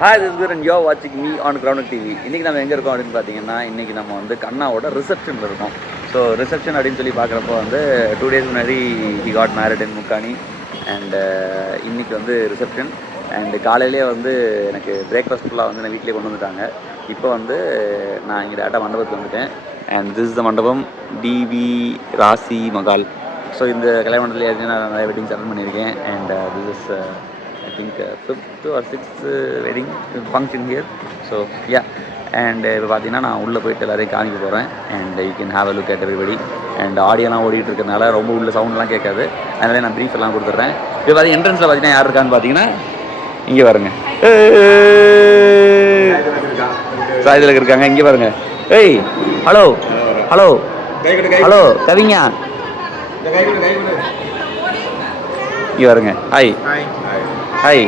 Hi this குர் and you are வாட்சிங் me on ground TV. இன்றைக்கி நம்ம எங்கே இருக்கோம் அப்படின்னு பார்த்தீங்கன்னா, இன்றைக்கி நம்ம வந்து கண்ணாவோட ரிசப்ஷனில் இருக்கோம். ஸோ ரிசப்ஷன் அப்படின்னு சொல்லி பார்க்குறப்போ வந்து 2 days முன்னாடி ஹி காட் மேரிட் இன் முக்கானி அண்டு இன்றைக்கி வந்து ரிசப்ஷன். அண்டு காலையிலே வந்து எனக்கு பிரேக்ஃபாஸ்ட் ஃபுல்லாக வந்து நான் வீட்டிலே கொண்டு வந்துட்டாங்க. இப்போ வந்து நான் இங்கே டேட்டா மண்டபத்துக்கு வந்துட்டேன். அண்ட் திஸ் த மண்டபம் டிவி ராசி மகால். ஸோ இந்த கல்யாண மண்டபத்தில் ஏற்கனவே நான் நிறைய வெட்டிங்ஸ் அட்டன் பண்ணியிருக்கேன். And this is I think 5th or 6th wedding function here. So yeah, and இப்போ பார்த்தீங்கன்னா நான் உள்ளே போயிட்டு எல்லாரையும் காமிக்க போகிறேன். And you can have a look at everybody. And ஆடியோலாம் ஓடிட்டு இருக்கிறதுனால ரொம்ப உள்ள சவுண்ட்லாம் கேட்காது. அதனால நான் ப்ரீஃப் எல்லாம் கொடுத்துட்றேன். இப்போ பார்த்தீங்கன்னா என்ட்ரன்ஸில் பார்த்தீங்கன்னா யார் இருக்கான்னு பார்த்தீங்கன்னா இங்கே பாருங்க, சாயத்தில் இருக்காங்க. இங்கே பாருங்க, ஏய் ஹலோ ஹலோ ஹலோ கவிஞா, இங்கே பாருங்க. Hi hi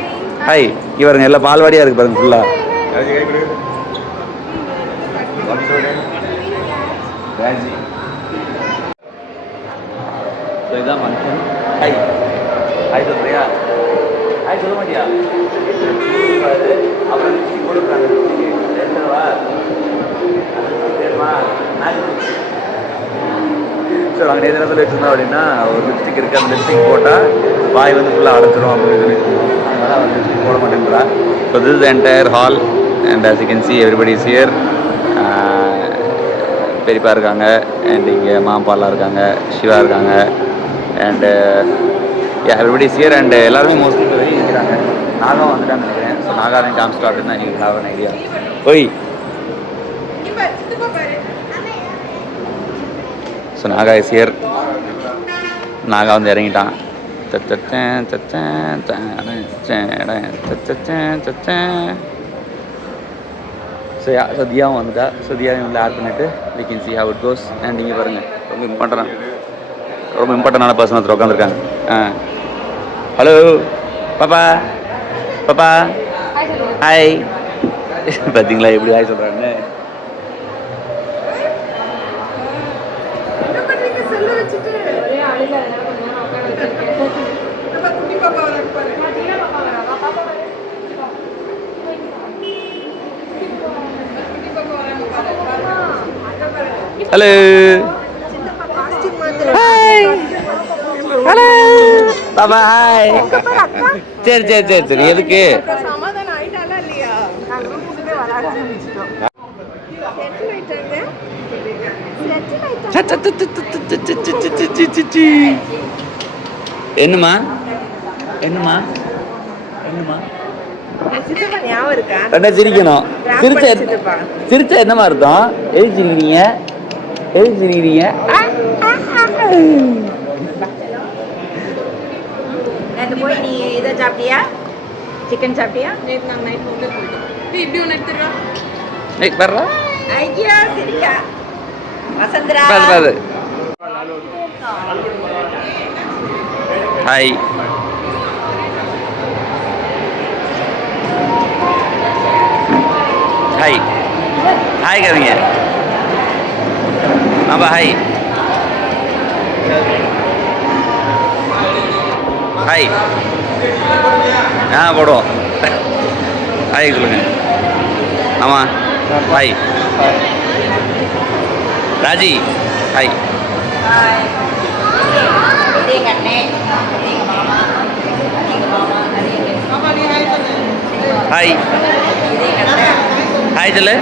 hi. இங்கே பாருங்க, எல்லாம் பால்வாடியாக இருக்குது பாருங்க ஃபுல்லாக. ஸோ இதுதான் ஃபங்க்ஷன். ஹாய் ஹாய் சொல்றியா? ஹாய் சொல்ல மாட்டியா? அப்புறம் கொடுக்குறாங்க ஸோ நாங்கள் நேற்று நேரத்தில் வச்சுருந்தோம் அப்படின்னா ஒரு லிப்ஸ்டிக் இருக்குது, அந்த லிப்ஸ்டிக் போட்டால் வாய் வந்து ஃபுல்லாக அடைச்சிடும் அப்படின்னு சொல்லி அதனால் வந்து லிப்ஸ்டிக் போட மாட்டேங்கிறா. So this is the entire hall. And as you can see everybody is here. பெரியப்பா இருக்காங்க, அண்ட் இங்கே மாம்பாலாம் இருக்காங்க, சிவா இருக்காங்க, and everybody is here. And எல்லாருமே மோஸ்ட்லி இப்போ வெளியே இருக்கிறாங்க. நாகாவும் வந்துட்டான்னு நினைக்கிறேன். ஸோ நாகாவையும் காமிச்சிட்டோம் அப்படின்னா யூ ஹேவ் an idea. ஓய் so Naga is here. Naga வந்து இறங்கிட்டான். ஸோ தியாவும் வந்துட்டா. ஸோ தியாவையும் வந்து ஆட் பண்ணிவிட்டு we can see how it goes. And இங்கே பாருங்கள், ரொம்ப இம்பார்ட்டண்டான பர்சன் ஒருத்தர் உட்காந்துருக்காங்க. ஹலோ பாப்பா, பாப்பா ஹாய். பார்த்தீங்களா எப்படி ஹாய் சொல்கிறாங்க. Hello hi hello Baba hi. சரி சரி சரி சரி. எதுக்கு என்னம்மா என்னம்மா என்னம்மா சிரிக்கணும். சிரிச்சா என்னமா அர்த்தம்? எதுக்கு சிரிக்கிறீங்க? எதுக்கு சிரிக்கிறீங்க? போய் நீ இதை சாப்பிட்டியா? சிக்கன் சாப்பிட்டியா? நேற்று நாங்கள் நைட் வந்து போயிட்டோம். இப்படி ஒன்று எடுத்துருவா. வர்றா ஐயா சரிக்கா வசந்தரா. ஹாய் ஹாய் ஹாய் கவிங்க. ஆமா ஹாய் ஹாய். போடுவோம். ஹாய் சொல்லுங்க. ஆமாம் hi. Raji hi. Hi hi சொல்லு.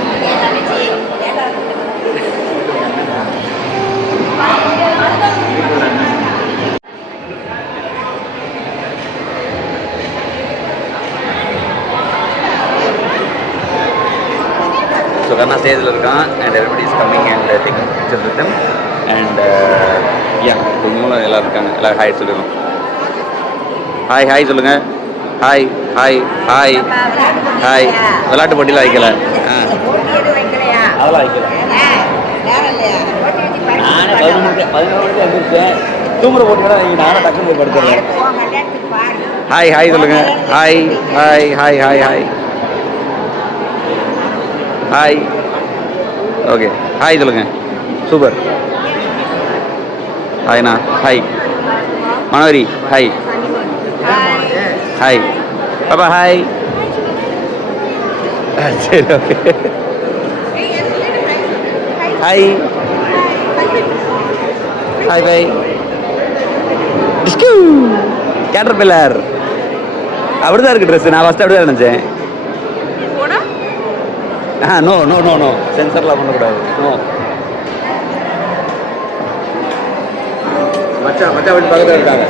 ஸோ கண்ணா ஸ்டேஜில் இருக்கான். And everybody is coming and taking pictures with them. And இவங்களும் எல்லோரும் இருக்காங்க. எல்லோரும் ஹாய் சொல்லிடுவோம். ஹாய் ஹாய் சொல்லுங்கள். Hi hi hi hi. விளையாட்டு போட்டியில் வைக்கல. அதெல்லாம் வைக்கல. நானே 11 மணிக்கு வந்துருச்சேன். தூங்குற போட்டியோட நானும் டக்குன்னு போய் படுத்துறேன். ஹாய் ஹாய் சொல்லுங்கள். Hi hi hi hi hi hi. Okay hi சொல்லுங்கள். சூப்பர். ஹாய்ண்ணா. ஹாய் மனோரி. ஹாய் ஹாய் பாப்பா. ஹாய் சரி ஓகே. Hi hi bye. டிஸ்கியூ கேட்டர் பில்லர் அப்படிதான் இருக்கு ட்ரெஸ். நான் ஃபஸ்ட்டு அப்படியே நினச்சேன். நோ நோ நோ நோ சென்சர்லாம் பண்ணக்கூடாது. நோ மச்சான் வீட்டு பக்கத்தில் இருக்காங்க.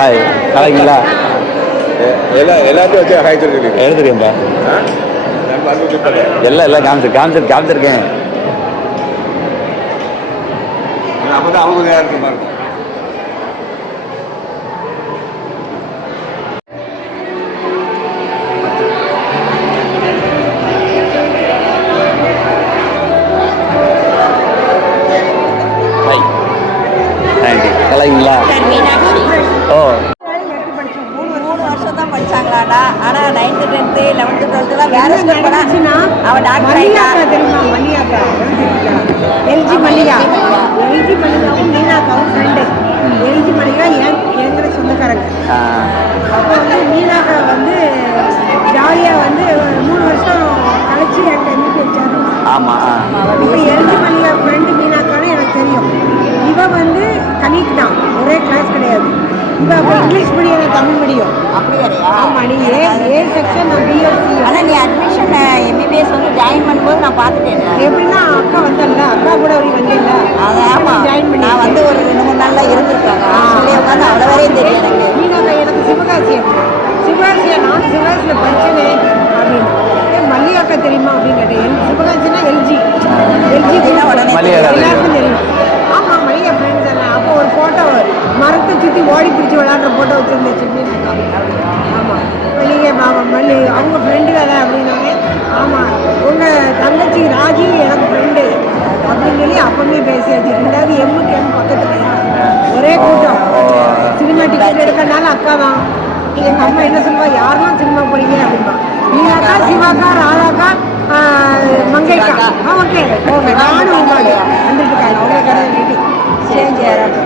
ஹாய் ஹாய்ங்களா? எல்லாத்தையும் வச்சு ஹாய் சொல்லி எழுதுறியம்பா. எல்லாம் காமிச்சிருக்கேன். அப்பதான் அவங்க இருக்கு பாருங்க. கலாய்ங்களா? ஓ 3 வருஷம் தான் படிச்சாங்களாடா. ஆனால் 9th 10th 11th 12th வேற ஸ்கூல் போனா அவன் டாக்டர் ஆயிட்டா. தெரியுமா மல்லிகாக்கா? எல்ஜி மல்லிகா. எல்ஜி மல்லிகாவும் மீனாக்காவும் ஃப்ரெண்டு. எல்ஜி மல்லிகா எங்கிற சொந்தக்காரங்க. அப்போ வந்து மீனாக்கா வந்து ஜாலியாக வந்து 3 வருஷம் கழிச்சு என்கிட்ட எண்ணிட்டு வச்சாரு. ஆமாம். இப்போ எல்ஜி மல்லிகா ஃப்ரெண்டு மீனாக்கான்னு எனக்கு தெரியும். இவ வந்து கனிக்கு தான், ஒரே கிளாஸ் கிடையாது. இப்போ அப்போ இங்கிலீஷ் மீடியம், தமிழ் மீடியம். அப்படி வரையா? ஆமாம், நீ ஏ செக்ஷன், நான் பிஎஸ்சி. ஆனால் நீ அட்மிஷன் எம்பிபிஎஸ் வந்து ஜாயின் பண்ணும்போது நான் பார்த்துட்டேன். எப்படின்னா அக்கா வந்தல்ல, அக்கா கூட ஒரு வந்தில்ல, அது ஆமாம் ஜாயின் பண்ணி நான் வந்து ஒரு 2-3 நாளில் இருந்திருக்காங்க. சொல்லி உட்காந்து அவ்வளோ வரையும் தெரியும் எனக்கு. மீனாக்கா எனக்கு சிவகாசியா நான் சிவகாசியில் படிச்சேனே அப்படின்னு. மல்லிகாக்கா தெரியுமா அப்படின்னு கேட்டேன். சிவகாசினா எல்ஜி உடனே எல்லாருக்கும் தெரியும். ஆமாம், மல்லிகா ஃப்ரெண்ட்ஸ் எல்லாம். அப்போ ஒரு ஃபோட்டோ மரத்தை சுற்றி ஓடி பிடிச்சி விளாட்ற ஃபோட்டோ வச்சுருந்துச்சு மீனாக்கா. ஆமாம், மல்லி அவங்க ஃப்ரெண்டு தானே அப்படின்னாலே. ஆமாம், உங்கள் தங்கச்சி ராஜி எனக்கு ஃப்ரெண்டு அப்படின்னு சொல்லி அப்பவுமே பேசியாச்சு. 2வது எம்முக்கு எம் பக்கத்துலையா ஒரே கூட்டம். சினிமா டிக்கெட் எடுக்கிறனால அக்கா தான். எங்கள் அம்மா என்ன சொல்லுவா, யாரெல்லாம் சினிமா போறீங்க அப்படின்பா. மீனாக்கா, சிவாக்கா, ராதாக்கா, மங்கைக்கா. ஓகே ஓகே, நானும் உமாங்க வந்துட்டு இருக்காங்க. அவங்க கடை வீட்டு சேஞ்ச் யாராவது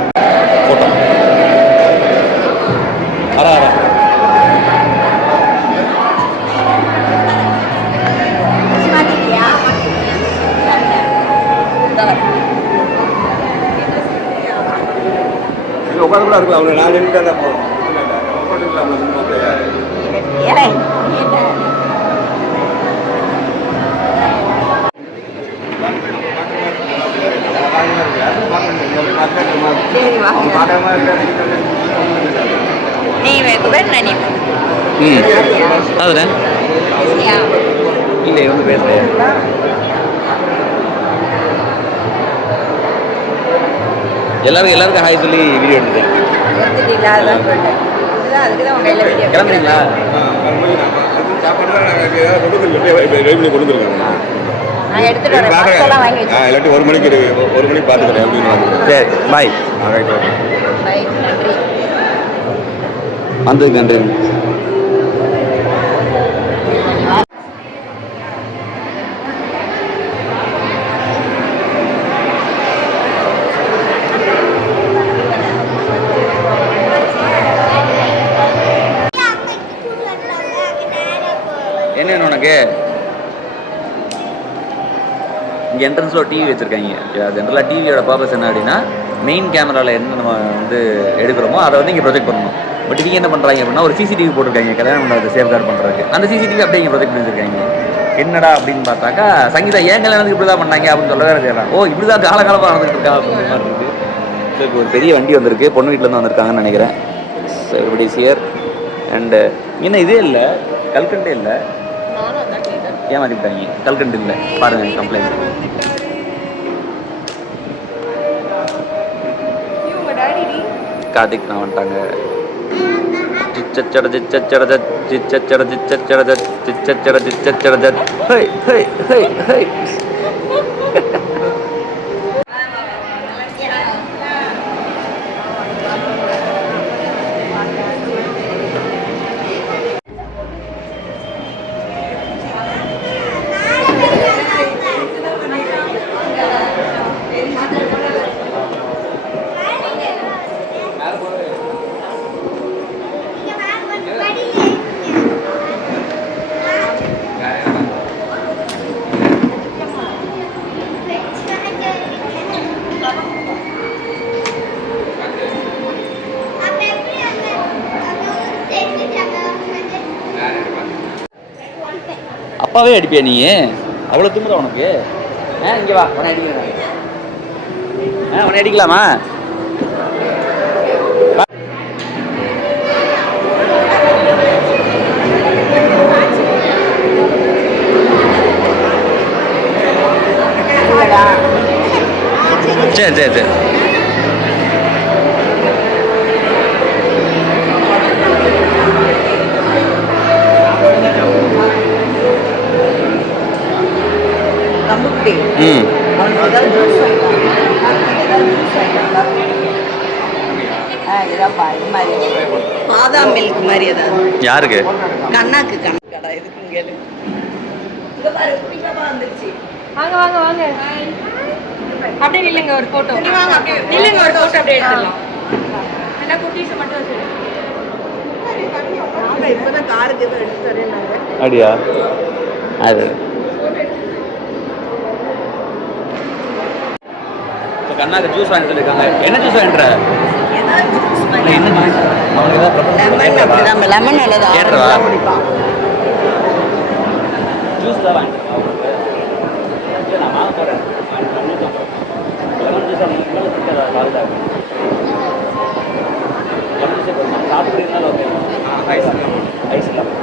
உட்காந்து கூட இருக்கலாம். அவங்க நான் நின்று தான் போகிறோம். உட்காந்துக்கலாம். ஏழை சரி வா நீ வேணும் நீ அதுண்ணே இல்லை வந்து பேசுகிறேன். எல்லாருக்கும் ஹாய் சொல்லி வீடியோ எடுத்துட்டேன். எடுத்துட்டீங்களா? அதுதான் சொல்லிட்டேன். அதுக்கு தான் உன் கையில் வீடியோ கிளம்புறீங்களா? சாப்பாடு தான் நாங்கள் கொண்டு வந்துருக்காங்க. நான் எடுத்துட்டு வரேன். பாக்ஸெல்லாம் வாங்கி வச்சு இல்லாட்டி 1 மணிக்கு பார்த்துக்கிறேன் அப்படின்னு. சரி பாய். பை, நன்றி. வந்ததுக்கு நன்றி. என்ன உனக்கு இங்கே என்ட்ரன்ஸில் ஒரு டிவி வச்சுருக்காங்க. ஜென்ரலாக டிவியோட பர்பஸ் என்ன அப்படின்னா, மெயின் கேமராவில் என்ன நம்ம வந்து எடுக்கிறோமோ அதை வந்து இங்கே ப்ரொஜெக்ட் பண்ணணும். பட் இங்கே என்ன பண்ணுறாங்க அப்படின்னா, ஒரு சிசிடிவி போட்டிருக்காங்க கல்யாணம் பண்ணுறது சேஃப்கார்ட் பண்ணுறதுக்கு. அந்த சிசிடிவி அப்படியே இங்கே ப்ரொஜெக்ட் பண்ணி வச்சுருக்காங்க. என்னடா அப்படின்னு பார்த்தாக்கா, சங்கீதா ஏன் கல்யாணத்துக்கு இப்படி தான் பண்ணாங்க அப்படின்னு சொல்ல வேறு செய்யலாம். ஓ இப்படி தான் காலகாலமாக நடந்துட்டு இருக்கா அப்படின்ற மாதிரி இருக்குது. இப்போ ஒரு பெரிய வண்டி வந்திருக்கு, பொண்ணு வீட்டிலேருந்து வந்திருக்காங்கன்னு நினைக்கிறேன். So everybody is here. And இன்னும் இதே இல்லை, கல்கண்டே இல்லை, ஏமாத்திட்டாங்க. கல்கண்டு இல்லை பாருங்க, கம்ப்ளைண்ட். கார்த்திக் நான் வந்துட்டாங்க. சிச்சச்சட சிச்சச்சட சிச்சச்சட சிச்சச்சட சிச்சச்சட சிச்சச்சட ஹை ஹை ஹை ஹை. அப்பாவே அடிப்பியா நீ? அவ்வளோ திமுறா உனக்கு? இங்கே வா, உன்னை அடிக்கிறேன். உன்னை அடிக்கலாமா? சரி சரி சரி. ம் பாதாம் மில்க் மாதிரி ஏதாவது யாருக்கு? கண்ணாக்கு கணக்கடா எதுக்கு கேளு. இங்க பாரு குடிக்காம வந்துருச்சு. வாங்க வாங்க வாங்க. அப்படியே நில்லுங்க ஒரு போட்டோ. நில்லுங்க ஒரு போட்டோ அப்படியே எடுத்துடலாம். என்ன குட்டீஸ் மட்டும் வச்சிருக்கேன். நாங்க இப்பதான் காருக்கு ஏதோ எடுத்து வரேன்னாங்க. அப்படியா? அது கண்ணாக்கு ஜூஸ் வாங்கி சொல்லியிருக்காங்க. என்ன ஜூஸ் வாங்கிற? ஏதாவது ஜூஸ் பண்ணி என்ன ஜூஸ்? அவனுக்கு லெமன் அப்படிதான். லெமன் அல்லது ஆரஞ்சு குடிப்பான். ஜூஸ் தான் வாங்கி நான் வாங்க போகிறேன். லெமன் ஜூஸ் லெமன் ஜூஸே போடுமா? சாப்பிட்டு இருந்தாலும் ஓகே. ஐஸ் ஐஸ் இல்லாமல்.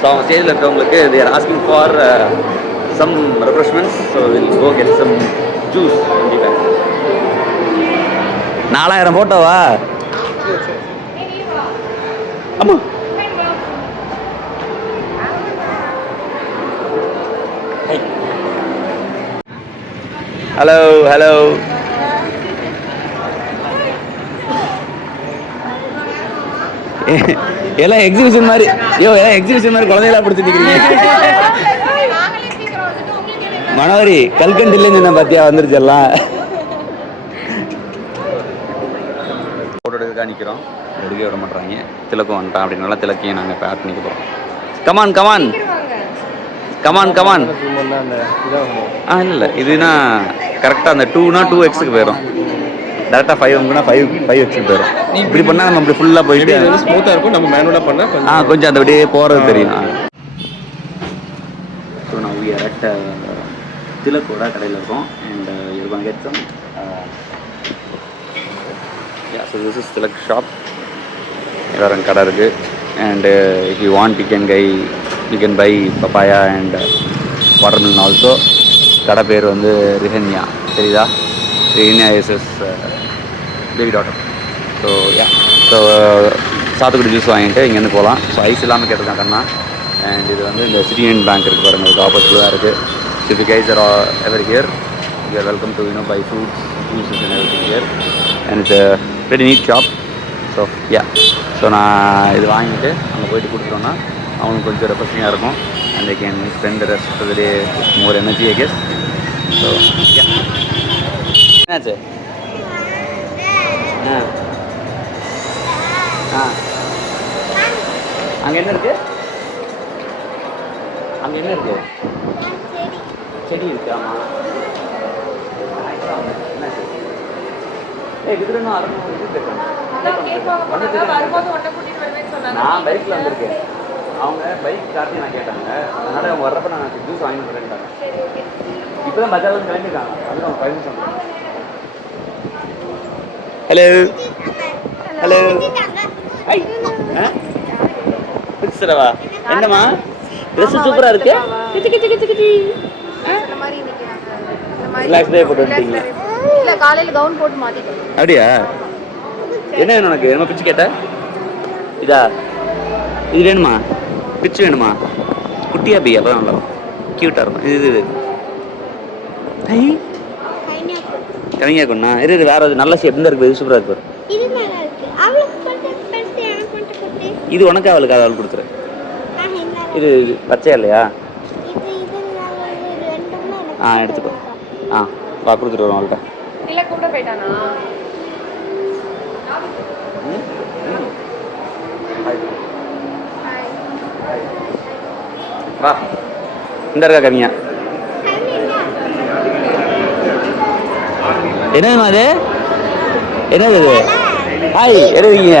ஸோ அவங்க ஸ்டேஜில் இருக்கிறவங்களுக்கு they are asking for some refreshments, so we'll go get some juice. 4000 போட்டோவா? ஆமா. Hello hello. எல்லாம் எக்ஸிபிஷன் மாதிரி. எல்லாம் எக்ஸிபிஷன் மாதிரி குழந்தைகளா பிடிச்சிருக்கீங்க. மனோரி கல்கண்டிலேருந்து என்ன பார்த்தியா வந்துருச்சு எல்லாம். ஃபோட்டோ எடுக்க நிற்கிறோம். எடுக்க விட மாட்டாங்க. திலக்கம் வந்துட்டான் அப்படின்னால திலக்கையும் நாங்கள் இப்போ ஆட் பண்ணிக்க போகிறோம். Come on come on come on come on. இல்லை இதுனா கரெக்டாக அந்த 2னா 2x போயிடும். டேரெக்டாக 5 5x போயிடும். இப்படி பண்ணால் நம்ம இப்படி ஃபுல்லாக போயிட்டு ஸ்மூத்தாக இருக்கும். நம்ம மேனுவலாக பண்ணால் கொஞ்சம் அந்த அப்படியே போகிறது தெரியும். ஸோ நான் அட் திலக்கோட கடையில் இருக்கோம். And you're get some so this is Tilak shop. வேறு கடை இருக்குது. And if you want you can buy papaya and watermelon also. கடை பேர் வந்து ரிஹன்யா. தெரியுதா? ரிஹன்யா இஸ் பேபி டாட்டர். ஸோ சாத்துக்குடி ஜூஸ் வாங்கிட்டு இங்கேருந்து போகலாம். ஸோ ஐஸ் இல்லாமல் கேட்டிருக்காங்க கண்ணா. அண்ட் இது வந்து இந்த சிட்டி யூனியன் பேங்க் இருக்குது பாருங்கள். இதுக்கு ஆப்போசிட்டில் தான் இருக்குது. So if you guys are ever here, you are welcome to buy fruits, juices and everything here. And it's a pretty neat shop. So yeah. So நான் இது வாங்கிட்டு அங்கே போயிட்டு கொடுத்துட்டோன்னா அவனுக்கு கொஞ்சம் ரெஃப்ரெஷிங்காக இருக்கும். And they can spend the rest of the day with more energy, I guess. So yeah. என்னாச்சு? அங்கே என்ன இருக்குது? அங்கே என்ன இருக்குது? செடி இருக்கு. ஆமாம். என்ன செடி? இதுன்னு அறுநூறு இது கேட்கணும். நான் பைக்கில் வந்திருக்கேன். அவங்க பைக் காட்டி நான் கேட்டாங்க. அதனால் அவங்க வர்றப்ப நான் ஜூஸ் வாங்கி போகிறேன்ட்டாங்க. இப்போ தான் பஜாஜ் கிளம்பிருக்காங்க. அதுக்கு அவங்க 5 நிமிஷம். Hello hello. ஐ பிடிச்சிடவா? என்னம்மா ட்ரெஸ் சூப்பராக இருக்கு. ரிலாக்ஸ் டே போட்டு வந்துட்டீங்களா? இல்ல காலையில கவுன் போட்டு மாத்திட்டேன். அப்படியா? என்ன வேணும் உனக்கு? என்ன பிச்சு கேட்ட? இதா இது வேணுமா? பிச்சு வேணுமா? குட்டியா பி அப்போ நல்லா க்யூட்டாக இருக்கும். இது ஐ கவிஞாக்குண்ணா இது வேற நல்ல ஷேப் தான் இருக்குது. இது சூப்பராக இருக்கு. இது உனக்கு அவளுக்கு அவள் கொடுத்துரு. இது பச்சையா இல்லையா? எடுத்துக்கோ. வா கொடுத்துட்டு வரோம் அவள்கிட்ட. இல்ல கூட போயிட்டானா? வா இந்த இருக்கா கவிஞா. என்னதுமா அது? என்னது இது? ஹாய் எழுதிங்க.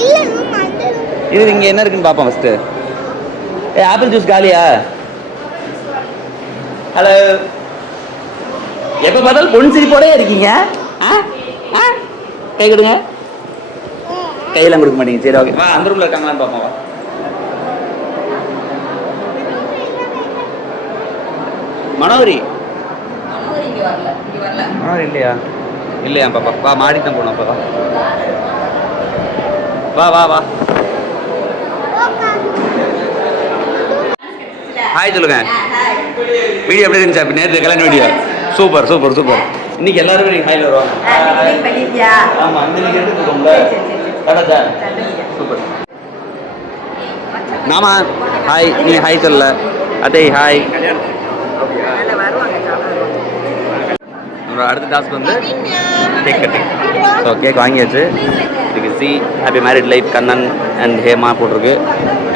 இது இங்கே என்ன இருக்குன்னு பார்ப்போம் ஃபஸ்ட்டு. ஆப்பிள் ஜூஸ் காலியா? ஹலோ, எப்போ பார்த்தாலும் பொன் சிரிப்போடே இருக்கீங்க. கை கொடுங்க. கையெல்லாம் கொடுக்க மாட்டீங்க. சரி ஓகே, வா அந்த ரூமில் இருக்காங்களான்னு பார்ப்போம். வா மனோரி. மனோரி இல்லையா? இல்லையா பாப்பா? வா மாடி தான் போகணும். அப்போ வா வா வா. ஹாய் சொல்லுங்க. வீடியோ எப்படி இருந்துச்சு? அப்படி நேற்று கல்யாண வீடியோ சூப்பர் சூப்பர் சூப்பர். இன்னைக்கு எல்லாருமே நீங்கள் ஹாயில் வருவாங்க. ஆமாம், இந்த நீங்கள் எடுத்துக்கோங்கள கரெக்டா? சூப்பர். நாமா ஹாய், நீங்கள் ஹாய் சொல்லல. அதே ஹாய். நம்மளோட அடுத்த டாஸ்க் வந்து கேக் கட்டிங். ஸோ கேக் வாங்கியாச்சு. இதுக்கு C happy married life Kannan and Hema போட்டிருக்கு.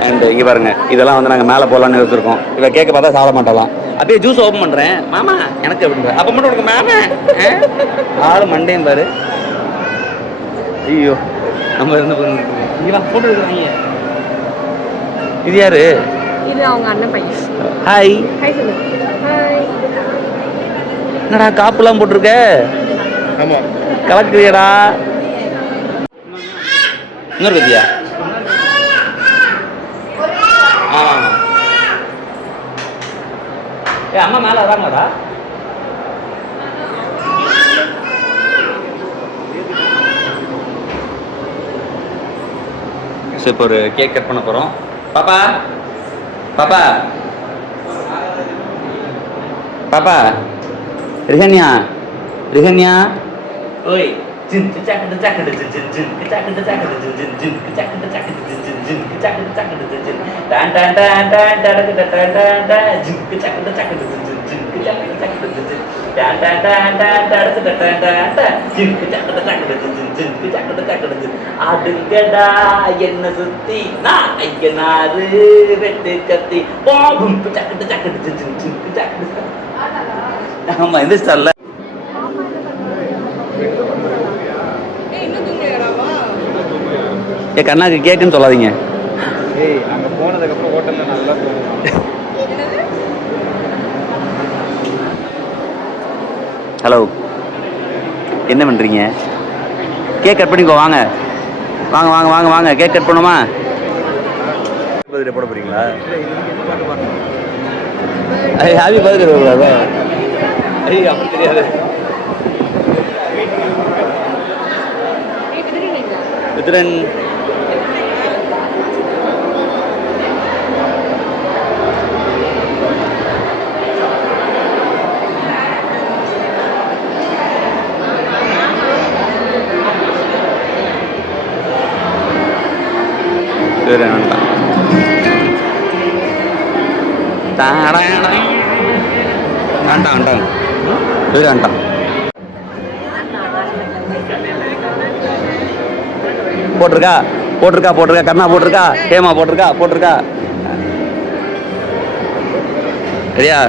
அண்ட் இங்கே பாருங்க, இதெல்லாம் வந்து நாங்கள் மேலே போகலான்னு யோசிச்சிருக்கோம். இவ கேட்க பார்த்தா சாப்பிட மாட்டலாம். அப்படியே ஜூஸ் ஓப்பன் பண்ணுறேன். மாமா எனக்கு அப்படின்ற அப்போ மட்டும் உனக்கு மாமா ஆள் மண்டேன் பாரு. ஐயோ நம்ம இருந்து இங்கே ஃபோட்டோ எடுக்கிறாங்க. இது யாரு? இது அவங்க அண்ணன் பையன். ஹாய். ஹாய் சொல்லு. ஹாய். என்னடா காப்புலாம் போட்டிருக்க? ஆமா, கலக்குறியடா. இன்னொரு கத்தியா? ஏ அம்மா மேலே வராங்கடா. ஸோ இப்போ ஒரு கேக் கட் பண்ண போகிறோம். பாப்பா பாப்பா பாப்பா ரிஹன்யா ரிஹன்யா ஓய் ஜின் கிச்சாக்கட சாக்கட ஜின் ஜின் கிச்சாக்கட சாக்கட ஜின் ஜின் ஜின் கிச்சாக்கட சாக்கட ஜின் ஜின் ஜின் கிச்சாக்கட சாக்கட ஜின் ஜின் டான் டான் டான் டான் டடக டான் டான் டான் ஜின் கிச்சாக்கட சாக்கட ஜின் ஜின் ஜின் கிச்சாக்கட சாக்கட ஜின் ஜின் டான் டான் டான் டான் டடக டான் டான் டான் ஜின் கிச்சாக்கட சாக்கட ஜின் ஜின் ஜின் கிச்சாக்கட சாக்கட ஜின் ஆடுங்கடா என்ன சுத்தி நான் ஐயனாரு வெட்டு கத்தி பாபும் கிச்சாக்கட சாக்கட ஜின் ஜின் ஜின் கிச்சாக்கட. ஆமா இந்த ஸ்டார்ல ஏ கண்ணாக்கு கேக்குன்னு சொல்லாதீங்க. ஏய் அங்கே போனதுக்கப்புறம் ஹோட்டலில் நல்லா தோணும். ஹலோ, என்ன பண்ணுறீங்க? கேக் கட் பண்ணிக்கோ. வாங்க வாங்க வாங்க வாங்க வாங்க கேக் கட் பண்ணுமா? பர்த்டே போட போகிறீங்களா? ஹாப்பி பர்த்டே போகக்கூடாது. ஐயோ அப்படி தெரியாது. வித்ரன் வேண்டாம். வேண்டாம் வேண்டாம் வேண்டாம். போட்டிருக்கா போட்டிருக்கா போட்டிருக்கா கண்ணா போட்டிருக்கா ஹேமா போட்டிருக்கா போட்டிருக்கா. சரியா?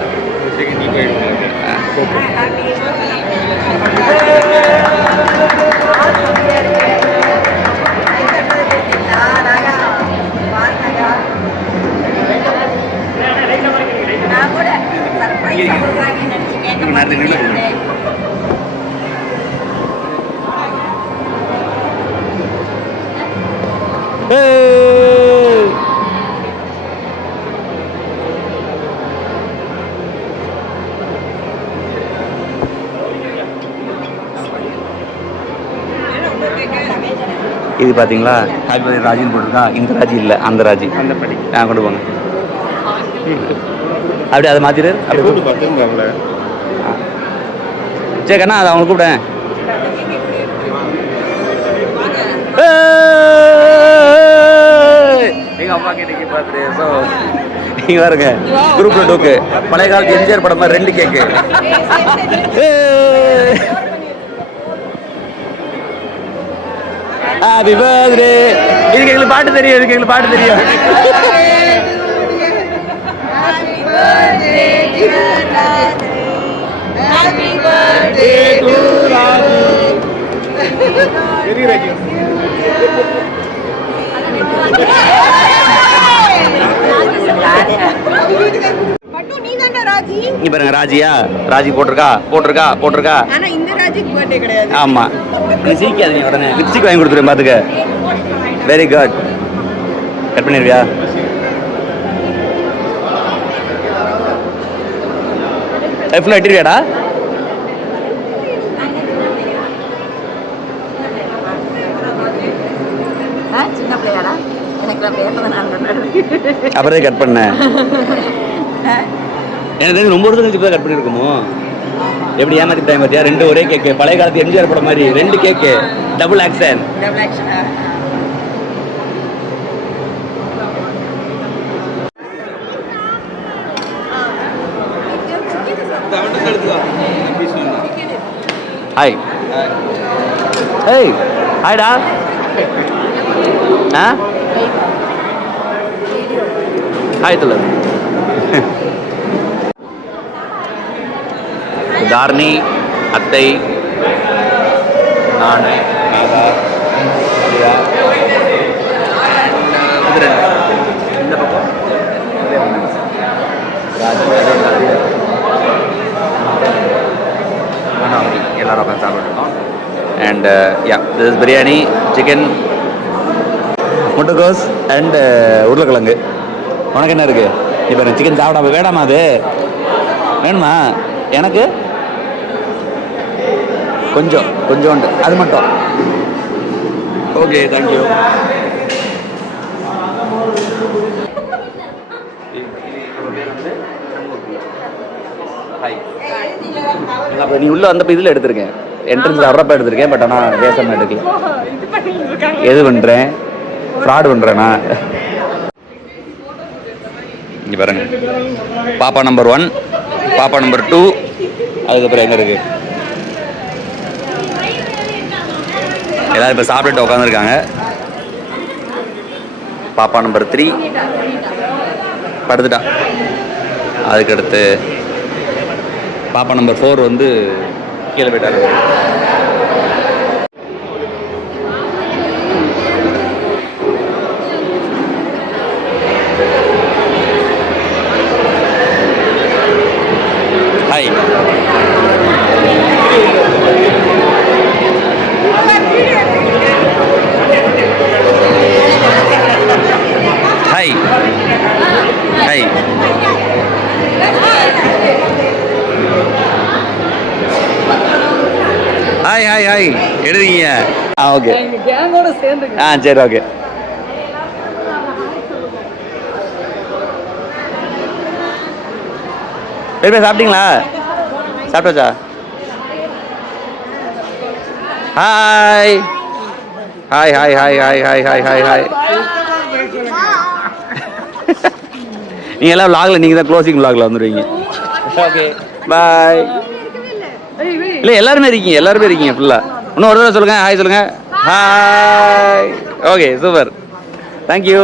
இது பார்த்தீங்களா? ஹாப்பி பர்த்டே ராஜின்னு போட்டிருக்கா. இந்த ராஜி இல்லை, அந்த ராஜி. அந்த படி கொண்டு போங்க. அப்படியே அதை மாற்றிடு. அப்படி கூப்பிட்டு பார்த்துருப்பாங்களே. சரி கண்ணா, அதை அவங்களை கூப்பிட்டேன். எங்கள் அம்மா கேட்டு பர்த்டே. ஸோ நீங்கள் பாருங்க குரூப்பில் டோக்கு பழைய காலத்து எம்ஜிஆர் படம் மாதிரி 2 கேக்கு. Happy birthday. இதுக்கு எங்களுக்கு பாட்டு தெரியும். இதுக்கு எங்களுக்கு பாட்டு தெரியும். வெரி ராஜி. இங்கே பாருங்க ராஜியா, ராஜி போட்டிருக்கா. ஆனா இந்த ராஜிக்கு பர்த்டே கிடையாது. ஆமாம், நீ சிரிக்காதீங்க, உடனே லிப்ஸ்டிக் வாங்கி கொடுத்துருவேன் பார்த்துக்க. Very good. கட் பண்ணிடுவியா? ஃபுல்லாக எட்டிருவியாடா? சின்ன பிள்ளையாடா எனக்கு அப்புறம் கட் பண்ணேன். எனக்கு தெரிஞ்சு ரொம்ப வருஷம் கழிச்சு கட் பண்ணியிருக்குமோ. எப்படி ஏமாத்திட்டாங்க பார்த்தியா? 2 ஒரே கேக்கு, பழைய காலத்து எம்ஜிஆர் படம் மாதிரி 2 cake, double action. Hi hey ஹாய்டா. ஆ ஹாய் சொல்லு. தாரணி, அத்தை, நான், ராதா, பிரியா, இந்த பக்கம் எல்லாரும் உட்காந்து சாப்பிட்டுருக்கோம். And yeah, this is biryani, chicken, முட்டைகோஸ் அண்ட் உருளைக்கிழங்கு. உனக்கு என்ன இருக்குது? இப்போ எனக்கு சிக்கன் சாப்பிடாம வேடாமா? அது வேணுமா? எனக்கு கொஞ்சோண்டு அது மட்டும். Okay, thank you. அப்புறம் நீ உள்ள வந்தப்போ இதில் எடுத்திருக்கேன், என்ட்ரன்ஸில் வர்றப்ப எடுத்திருக்கேன். பட் ஆனால் பேசாமல் எடுக்கல. எது பண்ணுறேன்? ஃப்ராட் பண்ணுறேண்ணா. இங்கே பாருங்க, பாப்பா நம்பர் 1, பாப்பா நம்பர் 2, அதுக்கப்புறம் எங்கே இருக்குது எல்லாரும் இப்போ சாப்பிட்டுட்டு உட்காந்துருக்காங்க. பாப்பா நம்பர் 3 படுத்துட்டா. அதுக்கடுத்து பாப்பா நம்பர் 4 வந்து கீழே போயிட்டாரு. Hi hi hi. Hi hi hi. எடுறீங்க? ஓகே. சரி, ஓகே. பேர் சாப்பிட்டீங்களா? சாப்பிட்டாச்சா? Hi hi hi hi hi hi hi hi hi. நீங்கள் எல்லாம் விளாகில் நீங்கள் தான் க்ளோசிங் விளாகில் வந்துடுவீங்க. Okay, bye. இல்லை, எல்லாருமே இருக்கீங்க ஃபுல்லாக. இன்னும் ஒரு தடவை சொல்லுங்கள், ஹாய் சொல்லுங்கள். ஹாய். Okay, super, thank you.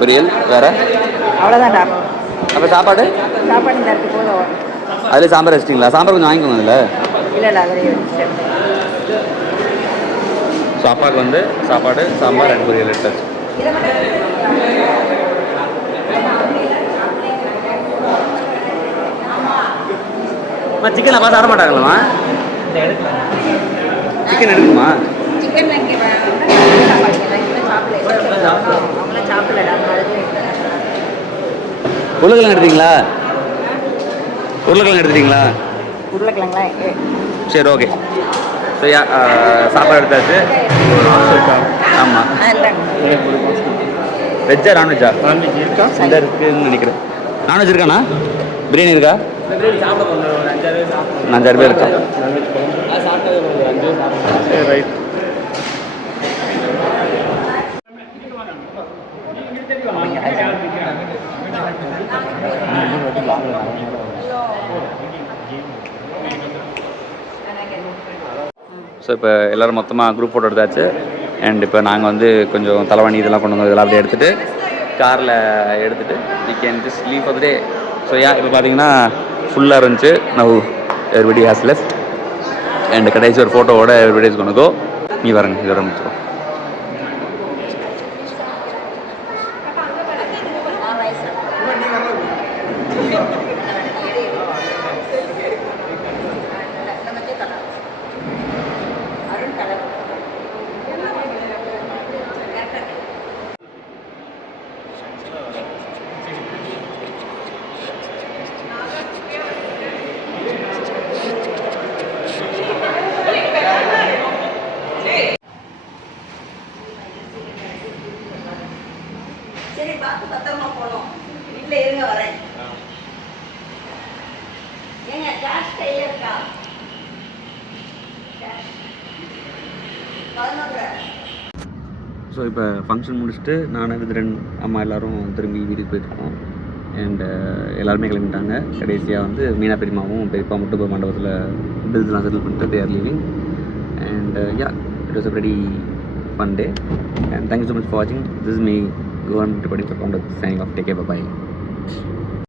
பொரியல் வேறு அவ்வளோதான்டா. அப்போ சாப்பாடு இந்த இடத்துக்கு போதும். அதில் சாம்பார் வச்சிட்டிங்களா? சாம்பார் கொஞ்சம் வாங்கிக்கோங்க அதில். இல்லை அதிலே வச்சுட்டேன். ஸோ அப்பாவுக்கு வந்து சாப்பாடு, சாம்பார் அண்ட் பொரியல் எடுத்தாச்சு. சிக்கன் அப்பா சாப்பிட மாட்டாங்களாம்மா? சிக்கன் எடுக்கணுமா? உருளைக்கிழங்கு எடுத்துட்டீங்களா? உருளைக்கிழங்களா? சரி, ஓகே. ஸோ சாப்பாடு எடுத்தாச்சு. ஆமாம். வெஜ்ஜா நான்வெஜ்ஜா? இந்த இருக்குன்னு நினைக்கிறேன். நான்வெஜ் இருக்காண்ணா? பிரியாணி இருக்கா? 5-6 பேர் இருக்கா? சரி, ரைட். ஸோ இப்போ எல்லோரும் மொத்தமாக குரூப் ஃபோட்டோ எடுத்தாச்சு. அண்ட் இப்போ நாங்கள் வந்து கொஞ்சம் தலைவாணி இதெல்லாம் கொண்டு வந்து இதெல்லாம் அப்படியே எடுத்துகிட்டு காரில் எடுத்துகிட்டு we can just leave for the day. So இப்போ பார்த்தீங்கன்னா ஃபுல்லாக இருந்துச்சு. Now everybody has left. And கடைசி ஒரு ஃபோட்டோவோட எவ்ரிபடி இஸ் கோனா கோ. நீ வரங்க, இதோட முடிச்சிடும். சரி பார்த்து பத்திரமா போகணும். வீட்டில் இருங்க, வரேன். ஏங்க கேஷ் கையில் இருக்கா? ஸோ இப்போ ஃபங்க்ஷன் முடிச்சுட்டு நான் விதிரன் அம்மா எல்லோரும் திரும்பி வீட்டுக்கு போயிட்டுருக்கோம். அண்ட் எல்லாருமே கிளம்பிட்டாங்க. கடைசியாக வந்து மீனா பெரியமாவும் பெரியப்பா மட்டும் போய் மண்டபத்தில் பில்ஸ்லாம் செட்டில் பண்ணிட்டு they're leaving. And yeah, it was a very fun day, and thank you so much for watching. This is me, Gohan, reporting for Conduct, signing off. Take care, bye bye.